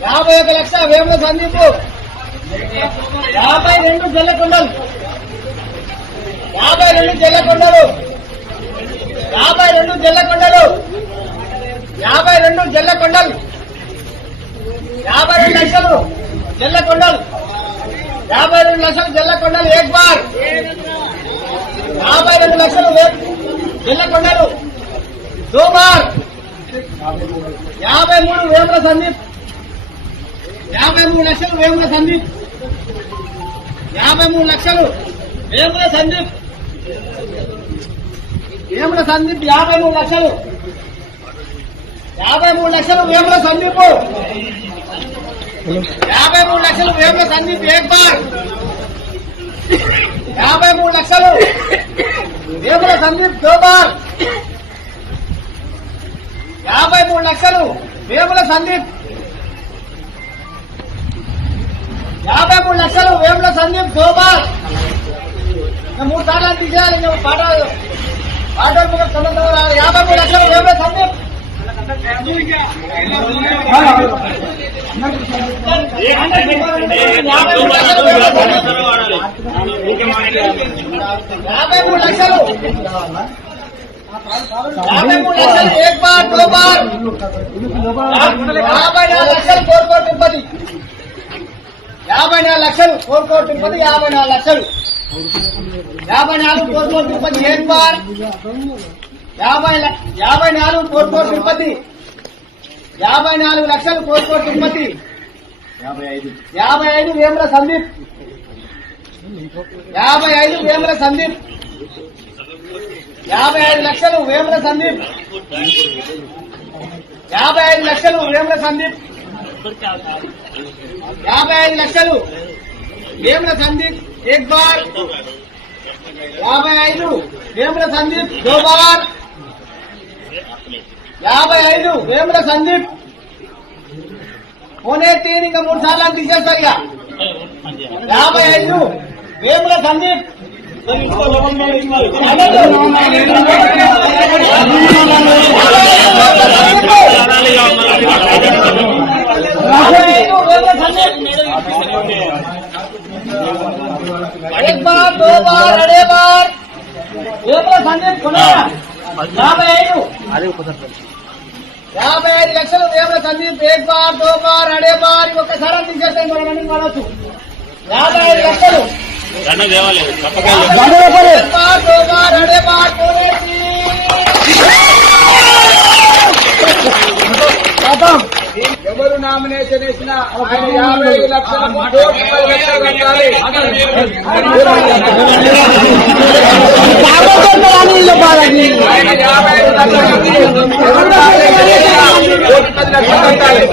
51 లక్ష వేముల సందీపు 52 జల్లకొండలు 52 జల్లకొండలు 52 జల్లకొండలు 52 జల్లకొండలు 52 లక్షలు జల్లకొండలు 52 లక్షలు జల్లకొండలు ఏక్ బార్ 52 లక్షలు జల్లకొండలు దో బార్ 53 వేముల సందీప్ 53 లక్షలు వేముల సందీప్ 53 లక్షలు వేముల సందీప్ 53 లక్షలు 53 లక్షలు వేముల సందీప్ 53 లక్షలు వేముల సందీప్ ఏక్ బార్ 53 లక్షలు వేముల సందీప్ దో బార్ 53 లక్షలు వేముల సందీప్ 53 లక్షలు వేముల సందీప్ దో బార్ 3 సార్లు తీసేయాలి పాట 53 లక్షలు వేముల సందీప్ 53 లక్షలు 53 లక్షలు ఏక్ బార్ దో బార్ 54 లక్షలు కోరుకోటు తిరుపతి 54 లక్షలు కోరుకోటు తిరుపతి 54 లక్షలు 54 కోరుకోటు తిరుపతి ఏక్ బార్ 54 కోరుకోటు తిరుపతి 54 లక్షలు కోరుకోటు తిరుపతి 55 వేముల సందీప్ 55 వేముల సందీప్ 55 లక్షలు వేముల సందీప్ 55 లక్షలు వేముల సందీప్ 55 లక్షలు వేముల సందీప్ ఏక్ బార్ 55 వేముల సందీప్ దో బార్ 55 వేముల సందీప్ పోనే తీరు ఇంకా 3 సార్లు తీసేస్తారు ఇక 55 వేముల సందీప్ 1 बार 2 बार अड़े बार संदीप 55 లక్షలు వేముల సందీప్ 1 बार 2 बार अड़े बार ఒక్కసారి తీసేస్తే మనం అన్ని వాడచ్చు 55 లక్షలు ఎవరు నామినేషన్ వేసినా ఆయన 55 లక్షల 10 లక్షలు కట్టాలి. ఆయన 55 లక్షలు కట్టాలి.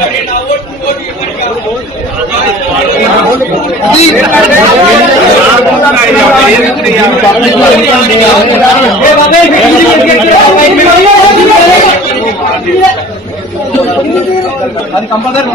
అది కంపల్సరీ